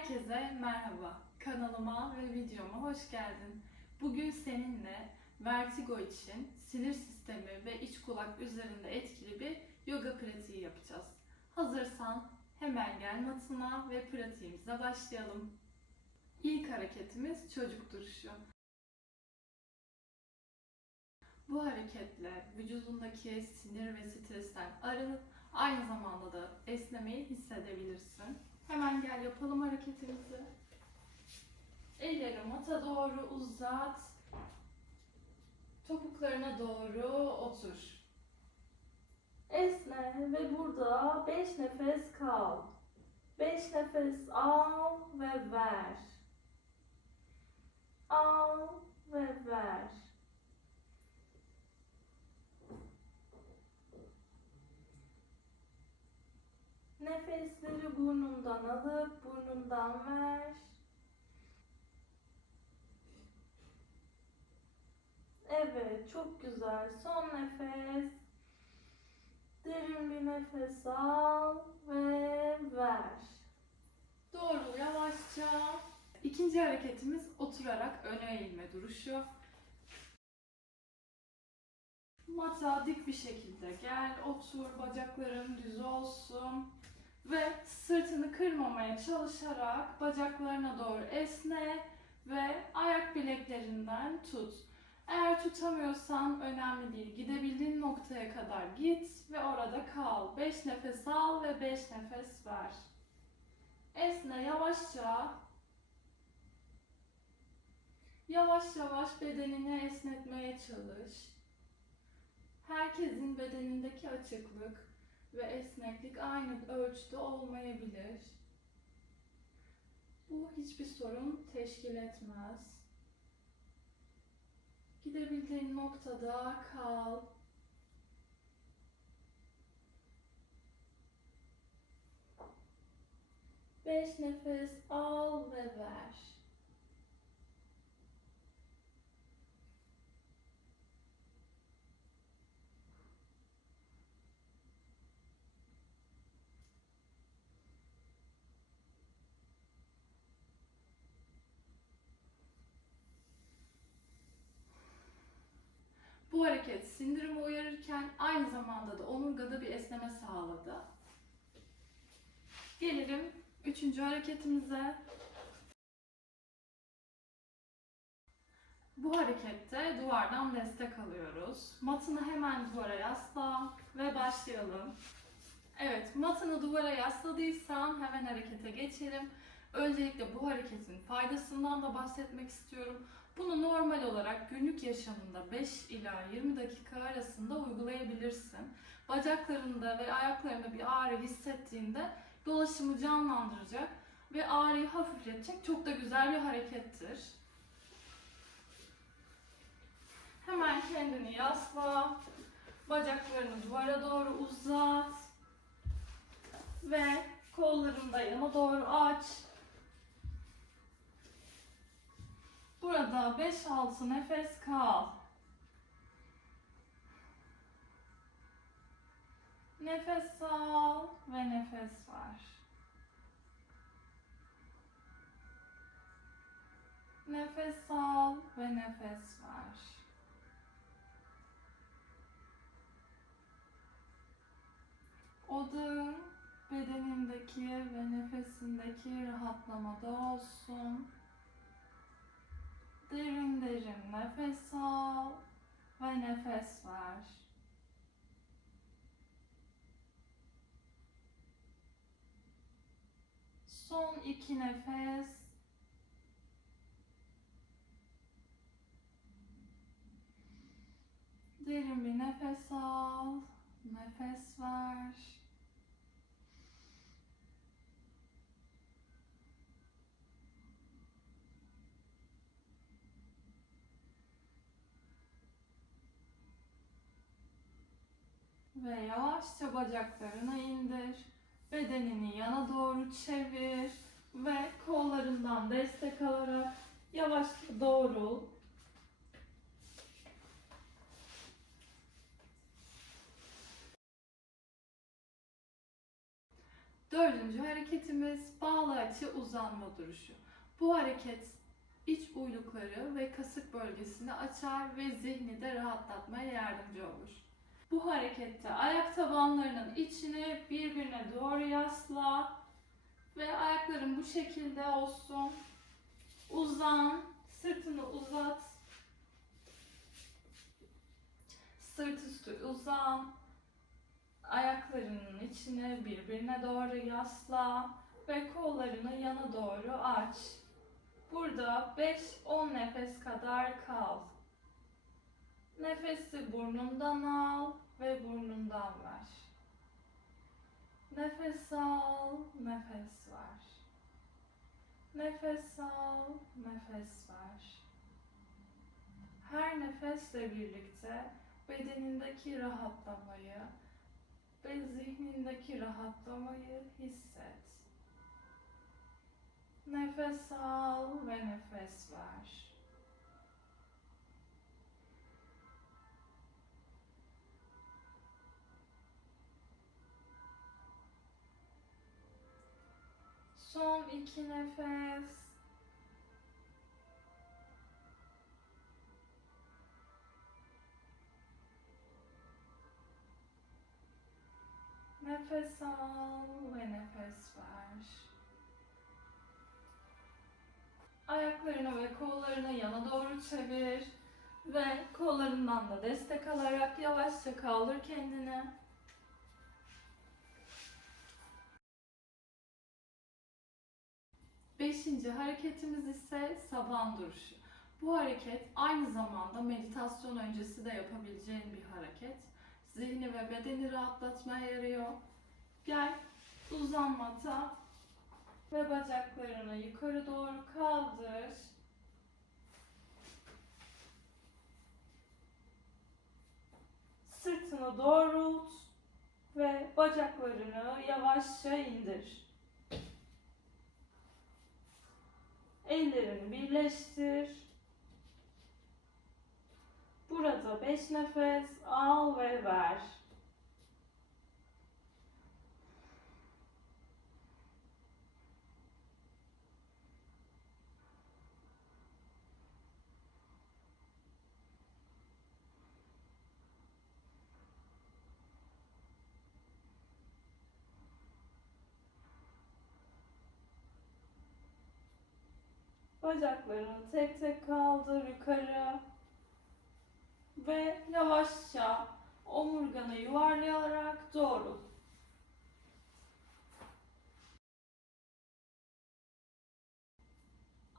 Herkese merhaba. Kanalıma ve videoma hoş geldin. Bugün seninle vertigo için sinir sistemi ve iç kulak üzerinde etkili bir yoga pratiği yapacağız. Hazırsan hemen gel matına ve pratiğimize başlayalım. İlk hareketimiz çocuk duruşu. Bu hareketle vücudundaki sinir ve stresten arınıp aynı zamanda da esnemeyi hissedebilirsin. Hemen gel yapalım hareketimizi. Elleri mata doğru uzat. Topuklarına doğru otur. Esne ve burada 5 nefes kal. 5 nefes al ve ver. Al ve ver. Nefesleri burnundan alıp burnundan ver. Evet, çok güzel. Son nefes. Derin bir nefes al ve ver. Doğru, yavaşça. İkinci hareketimiz oturarak öne eğilme duruşu. Mata dik bir şekilde gel, otur, bacakların düz olsun. Ve sırtını kırmamaya çalışarak bacaklarına doğru esne ve ayak bileklerinden tut. Eğer tutamıyorsan önemli değil. Gidebildiğin noktaya kadar git ve orada kal. 5 nefes al ve 5 nefes ver. Esne yavaşça. Yavaş yavaş bedenini esnetmeye çalış. Herkesin bedenindeki açıklık ve esneklik aynı ölçüde olmayabilir. Bu hiçbir sorun teşkil etmez. Gidebildiğin noktada kal. Beş nefes al ve ver. Bu hareket sindirimi uyarırken aynı zamanda da omurgada bir esneme sağladı. Gelelim üçüncü hareketimize. Bu harekette duvardan destek alıyoruz. Matını hemen duvara yasla ve başlayalım. Evet, matını duvara yasladıysan hemen harekete geçelim. Öncelikle bu hareketin faydasından da bahsetmek istiyorum. Bunu normal olarak günlük yaşamında 5 ila 20 dakika arasında uygulayabilirsin. Bacaklarında ve ayaklarında bir ağrı hissettiğinde dolaşımı canlandıracak ve ağrıyı hafifletecek çok da güzel bir harekettir. Hemen kendini yasla, bacaklarını duvara doğru uzat ve kollarını da yana doğru aç. Burada 5-6 nefes kal. Nefes al ve nefes ver. Nefes al ve nefes ver. Odağın bedenindeki ve nefesindeki rahatlamada olsun. Derin derin nefes al ve nefes ver. Son iki nefes. Derin bir nefes al, nefes ver. Ve yavaşça bacaklarını indir. Bedenini yana doğru çevir ve kollarından destek alarak yavaşça doğrul. Dördüncü hareketimiz bağlı açı uzanma duruşu. Bu hareket iç uylukları ve kasık bölgesini açar ve zihni de rahatlatmaya yardımcı olur. Bu harekette ayak tabanlarının içini birbirine doğru yasla ve ayakların bu şekilde olsun. Uzan, sırtını uzat. Sırt üstü uzan. Ayaklarının içine birbirine doğru yasla ve kollarını yana doğru aç. Burada 5-10 nefes kadar kal. Nefesi burnundan al ve burnundan ver. Nefes al, nefes ver. Nefes al, nefes ver. Her nefesle birlikte bedenindeki rahatlamayı ve zihnindeki rahatlamayı hisset. Nefes al ve nefes ver. Son iki nefes. Nefes al ve nefes ver. Ayaklarını ve kollarını yana doğru çevir ve kollarından da destek alarak yavaşça kaldır kendini. Beşinci hareketimiz ise saban duruşu. Bu hareket aynı zamanda meditasyon öncesi de yapabileceğin bir hareket. Zihni ve bedeni rahatlatmaya yarıyor. Gel uzan mata ve bacaklarını yukarı doğru kaldır. Sırtını doğrult ve bacaklarını yavaşça indir. Ellerini birleştir. Burada 5 nefes al ve ver. Bacaklarını tek tek kaldır yukarı. Ve yavaşça omurganı yuvarlayarak doğrul.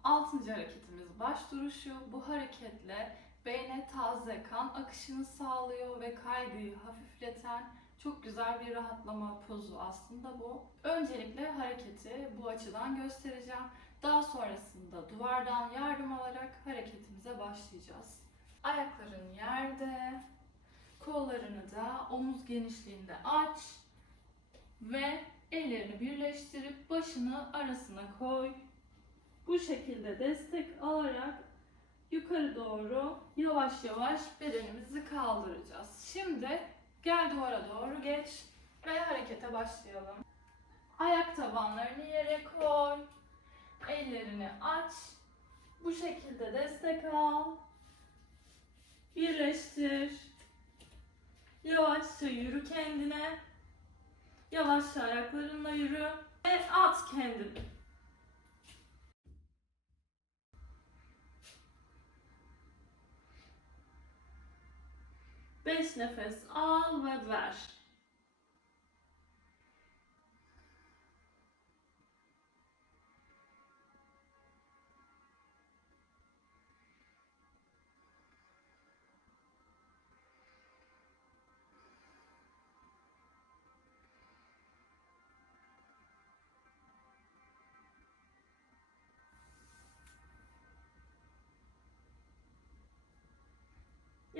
Altıncı hareketimiz baş duruşu. Bu hareketle beyne taze kan akışını sağlıyor ve kaygıyı hafifleten çok güzel bir rahatlama pozu aslında bu. Öncelikle hareketi bu açıdan göstereceğim. Daha sonrasında duvardan yardım alarak hareketimize başlayacağız. Ayakların yerde, kollarını da omuz genişliğinde aç ve ellerini birleştirip başını arasına koy. Bu şekilde destek alarak yukarı doğru yavaş yavaş bedenimizi kaldıracağız. Şimdi gel duvara doğru geç ve harekete başlayalım. Ayak tabanlarını yere koy. Ellerini aç. Bu şekilde destek al. Birleştir. Yavaşça yürü kendine. Yavaşça ayaklarınla yürü. Ve at kendini. Beş nefes al ve ver.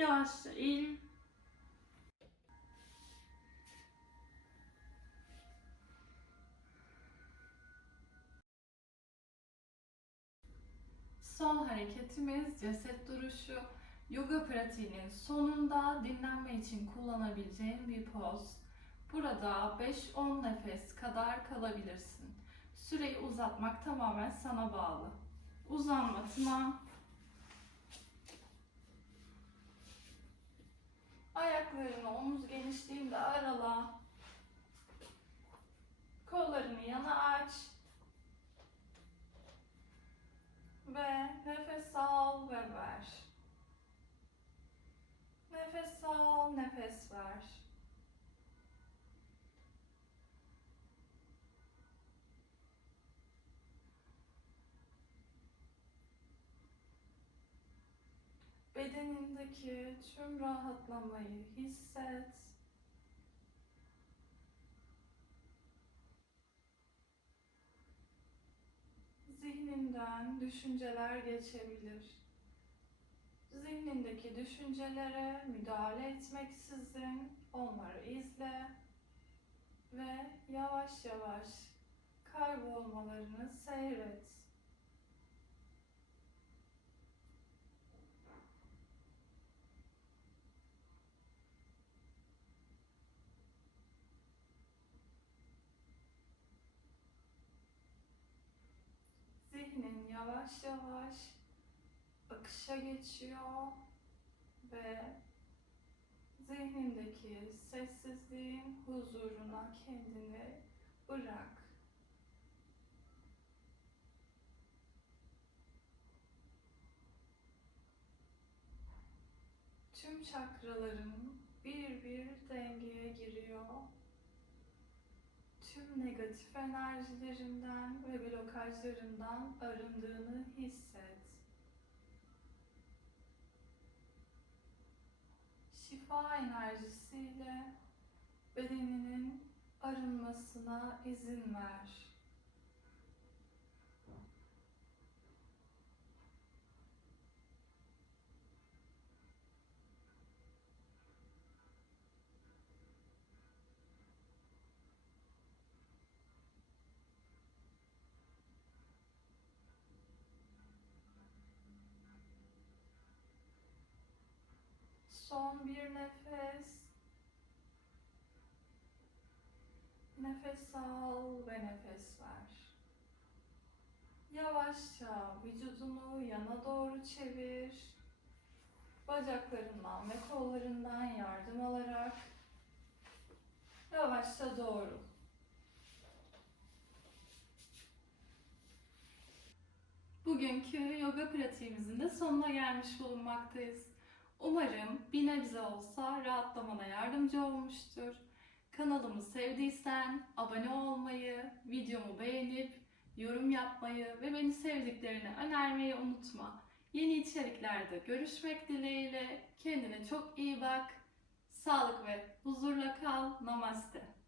Yavaşça in. Son hareketimiz ceset duruşu. Yoga pratiğinin sonunda dinlenme için kullanabileceğin bir poz. Burada 5-10 nefes kadar kalabilirsin. Süreyi uzatmak tamamen sana bağlı. Uzan matına. Ayaklarını omuz genişliğinde arala. Kollarını yana aç. Ve nefes al ve ver. Nefes al, nefes ver. Bedenindeki tüm rahatlamayı hisset. Zihninden düşünceler geçebilir. Zihnindeki düşüncelere müdahale etmeksizin onları izle ve yavaş yavaş kaybolmalarını seyret. Yavaş yavaş akışa geçiyor ve zihnindeki sessizliğin huzuruna kendini bırak. Tüm çakraların bir bir dengeye giriyor. Tüm negatif enerjilerinden ve blokajlarından arındığını hisset. Şifa enerjisiyle bedeninin arınmasına izin ver. Son bir nefes. Nefes al ve nefes ver. Yavaşça vücudunu yana doğru çevir. Bacaklarından ve kollarından yardım alarak yavaşça doğru. Bugünkü yoga pratiğimizin de sonuna gelmiş bulunmaktayız. Umarım bir nebze olsa rahatlamana yardımcı olmuştur. Kanalımı sevdiysen abone olmayı, videomu beğenip yorum yapmayı ve beni sevdiklerini önermeyi unutma. Yeni içeriklerde görüşmek dileğiyle kendine çok iyi bak. Sağlık ve huzurla kal. Namaste.